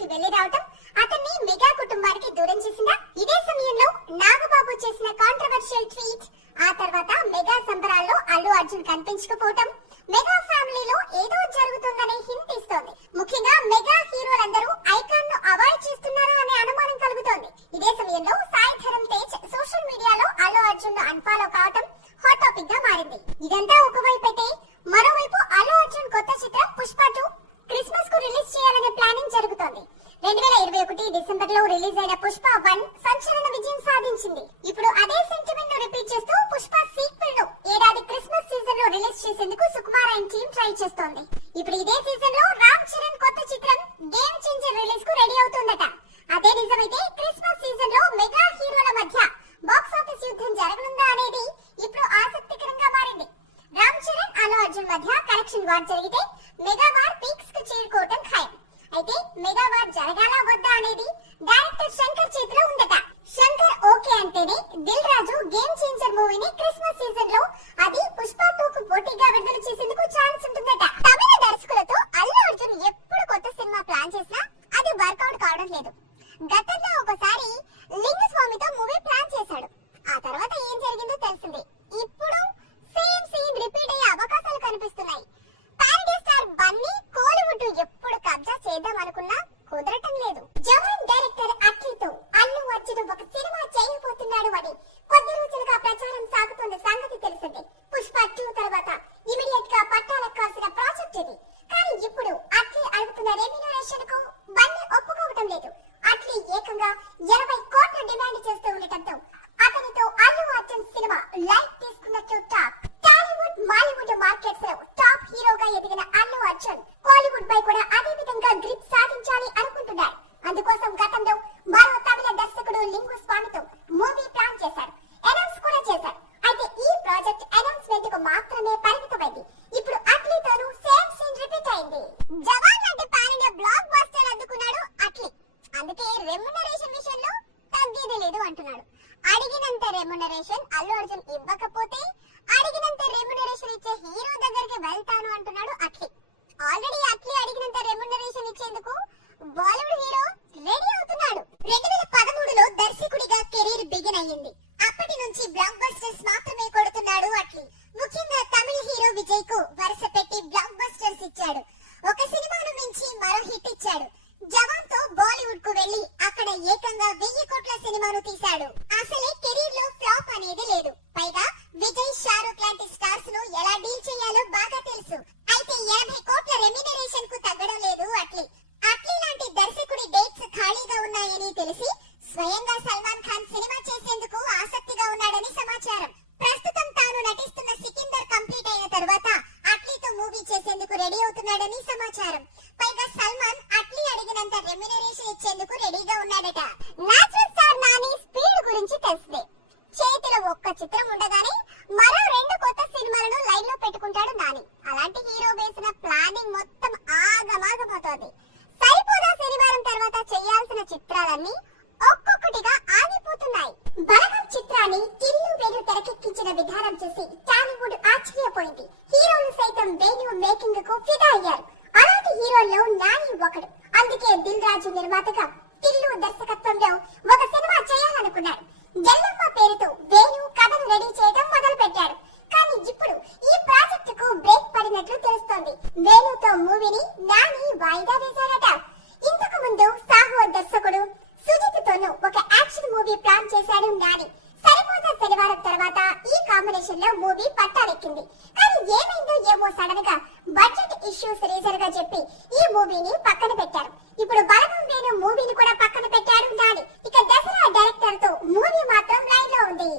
కుటుంబానికి వెళ్లి రావటం అతన్ని మెగా కుటుంబానికి దూరం చేసిందా? ఇదే సమయంలో నాగబాబు చేసిన కాంట్రవర్షియల్ ట్వీట్, ఆ తర్వాత మెగా సంబరాల్లో అల్లు అర్జున్ కనిపించకపోవటం మెగా ఫ్యామిలీలో ఏదో జరుగుతుందనే హింట్ ఇస్తోంది. ముఖ్యంగా మెగా హీరోలందరూ ఐకాన్ ను అవాయిడ్ చేస్తున్నారా అనే అనుమానం కలుగుతోంది. ఇదే సమయంలో సాయి ధరమ్ తేజ్ సోషల్ మీడియాలో అల్లు అర్జున్ ను అన్ఫాలో కావటం హాట్ టాపిక్ గా మారింది. ఇదంతా ఒకవైపైతే మరోవైపు అల్లు అర్జున్ కొత్త చిత్రం పుష్ప 2 క్రిస్మస్ కు రిలీజ్ చేయాలనే ప్లానింగ్ జరుగుతోంది. 2021 డిసెంబర్ లో రిలీజ్ అయిన పుష్ప 1 సంచలన విజయం సాధించింది. ఇప్పుడు అదే సెంటిమెంట్ ను రిపీట్ చేస్తూ పుష్ప సీక్వెల్ ను ఏడాది క్రిస్మస్ సీజన్ లో రిలీజ్ చేసేందుకు సుకుమార్ అండ్ టీమ్ ట్రై చేస్తోంది. ఇప్పుడు ఇదే సీజన్ లో రామ్ చరణ్ కొత్త చిత్రం గేమ్ చేంజర్ రిలీజ్ కు రెడీ అవుతుందట. అదే నిజమైతే క్రిస్మస్ సీజన్ లో మెగా హీరోల మధ్య బాక్స్ ఆఫీస్ యుద్ధం జరగనుందా అనేది ఇప్పుడు ఆసక్తికరంగా మారింది. రామ్ చరణ్ అల్లు అర్జున్ మధ్య కలెక్షన్ వార్ జరిగితే మెగా వార్ పీక్స్ కు చేరుకోవటం ఖాయం. అయితే మెగా వార్ జరగాలా వద్దా అనేది డైరెక్టర్ శంకర్ చేతిలో ఉందట. శంకర్ ఓకే అంటేనే దిల్ రాజు గేమ్ చేంజర్ మూవీని క్రిస్మస్ సీజన్ లో అది పుష్ప 2 కు పోటీగా విడుదల చేసేందుకు ఛాన్స్ ఉంటుందట. తమిళ దర్శకులతో అల్లు అర్జున్ ఎప్పుడు కొత్త సినిమా ప్లాన్ చేసినా అది వర్కౌట్ కావడం లేదు. గతంలో ఒకసారి లింగస్వామితో మూవీ ప్లాన్ చేశాడు. ఆ తర్వాత ఏం జరిగిందో తెలిసిందే. ఇప్పుడు సేమ్ సీన్ రిపీట్ అయ్యే అవకాశాలు కనిపిస్తున్నాయి. పారడీ స్టార్ బన్నీ కోలీవుడ్ ఎప్పుడు కబ్జా చేద్దాం అనుకున్నా కుదరటం లేదు. జవాన్ డైరెక్టర్ అట్లీతో అల్లు అర్జున్ ఒక సినిమా చేయబోతున్నాడు అని కొద్ది రోజులుగా ప్రచారం సాగుతున్న సంగతి తెలిసిందే. పుష్ప 2 తర్వాత ఇమిడియట్ గా పట్టాలెక్కాల్సిన ప్రాజెక్ట్ ఇది. కానీ ఇప్పుడు అట్లీ అడుగుతున్న రెమ్యూనరేషన్ కు బన్నీ ఒప్పుకోవటం లేదు. అట్లీ ఏకంగా 80 కోట్ల డిమాండ్ చేస్తూ ఉండటంతో అతనితో అల్లు అర్జున్ సినిమా లైట్ తీసుకున్నట్లు టాక్. టాలీవుడ్ మాలీవుడ్ మార్కెట్స్ లో టాప్ హీరోగా ఎదిగిన అల్లు అర్జున్ కోలీవుడ్ పై కూడా అదే విధంగా గ్రిప్ సాధించాలి అనుకుంటున్నాడు. అందుకోసం గతంలో మరో తమిళ దర్శకుడు లింగు స్వామితో మూవీ ప్లాన్ చేశారు, అనౌన్స్ కూడా చేశారు. అయితే ఈ ప్రాజెక్ట్ అనౌన్స్మెంట్ కు మాత్రమే పరిమితమైంది. ఇప్పుడు అట్లీతోనూ సేమ్ సీన్ రిపీట్ అయింది. జవాన్ లాంటి పాన్ ఇండియా బ్లాక్ బస్టర్ అందుకున్నాడు అట్లీ. అందుకే రెమ్యూనరేషన్ విషయంలో తగ్గేదే లేదు అంటున్నాడు. అడిగినంత రెమ్యూనరేషన్ అల్లు అర్జున్ ఇవ్వకపోతే అడిగినంత రెమ్యూనరేషన్ ఇచ్చే హీరో దగ్గరికి వెళ్తాను అంటున్నాడు అట్లీ. ఆల్రెడీ అట్లీ అడిగినంత రెమ్యూనరేషన్ ఇచ్చేందుకు బాలీవుడ్ హీరో రెడీ అవుతున్నాడు. 2013లో దర్శకుడిగా కెరీర్ బిగిన్ అయ్యింది. అప్పటి నుంచి బ్లాక్ బస్టర్స్ మాత్రమే కొడుతున్నాడు అట్లీ. ముఖ్యంగా తమిళ హీరో విజయ్ కు వరుస పెట్టి బ్లాక్ బస్టర్స్ ఇచ్చాడు. ఒక సినిమాను మించి మరో హిట్ ఇచ్చాడు. జవాన్ తో బాలీవుడ్ కు వెళ్లి అక్కడ ఏకంగా 1000 కోట్ల సినిమాను తీశాడు. అసలే కెరీర్ లో ఫ్లాప్ అనేది లేదు. పైగా విజయ్, షారూక్ లాంటి స్టార్స్ ను ఎలా డీల్ చేయాలో బాగా తెలుసు. అయితే 80 కోట్ల రెమ్యూనరేషన్ కు తగ్గడం లేదు అట్లీ. అట్లీ లాంటి దర్శకుడి డేట్స్ ఖాళీగా ఉన్నాయని తెలిసి స్వయంగా సల్మాన్ ఖాన్ సినిమా చేసేందుకు ఆసక్తిగా ఉన్నాడని సమాచారం. ప్రస్తుతం తాను నటిస్తున్న సికిందర్ కంప్లీట్ అయిన తర్వాత అట్లీతో మూవీ చేసేందుకు రెడీ అవుతున్నాడని సమాచారం. పైగా సల్మాన్ అట్లీ అడిగినంత రెమ్యూనరేషన్ ఇచ్చేందుకు రెడీగా ఉన్నాడట. నేచురల్ స్టార్ నాని స్పీడ్ గురించి తెలిసిందే. చేతిలో ఒక్క చిత్రం ఉండగానే మరో 2 కొత్త సినిమాలను లైన్ లో పెట్టుకుంటాడు నాని. అలాంటి హీరో వేసిన ప్లానింగ్ మొత్తం ఆగమాగమవుతోంది. సరిపోదా శనివారం తర్వాత చేయాల్సిన చిత్రాలన్నీ ఒక్కొక్కటిగా ఆగిపోతున్నాయి. బలగం చిత్రాన్ని ఇల్లు వేలు తెరకెక్కించిన విధానం చూసి టాలీవుడ్ ఆశ్చర్యపోయింది. హీరోలు సైతం వేణు మేకింగ్ కు ఫిదా అయ్యారు. అలాంటి హీరోల్లో నాని ఒకడు. అందుకే దిల్ రాజు నిర్మాతగా ఇల్లు దర్శకత్వంలో ఒక సినిమా చేయాలనుకున్నాడు. జల్లమ్మ పేరుతో వేణు కథను రెడీ చేయడం మొదలు పెట్టాడు. కానీ ఇప్పుడు ఈ ప్రాజెక్ట్ కు బ్రేక్ పడినట్లు తెలుస్తోంది. వేణుతో మూవీని నాని వాయిదా వేశారట. ఇంతకు ముందు సాహో దర్శకుడు సుజిత్ తోనూ ఒక యాక్షన్ మూవీ ప్లాన్ చేశాడు నాని. సరిపోదా శనివారం తర్వాత ఈ కాంబినేషన్ లో మూవీ పట్టాలెక్కింది. కానీ ఏమైందో ఏమో సడన్ గా బడ్జెట్ ఇష్యూస్ రీజన్ గా చెప్పి ఈ మూవీని పక్కన పెట్టారు. ఇప్పుడు బలగం వేణు మూవీని కూడా పక్కన పెట్టాడు నాని. ఇక దసరా డైరెక్టర్ తో మూవీ మాత్రం లైన్ లో ఉంది.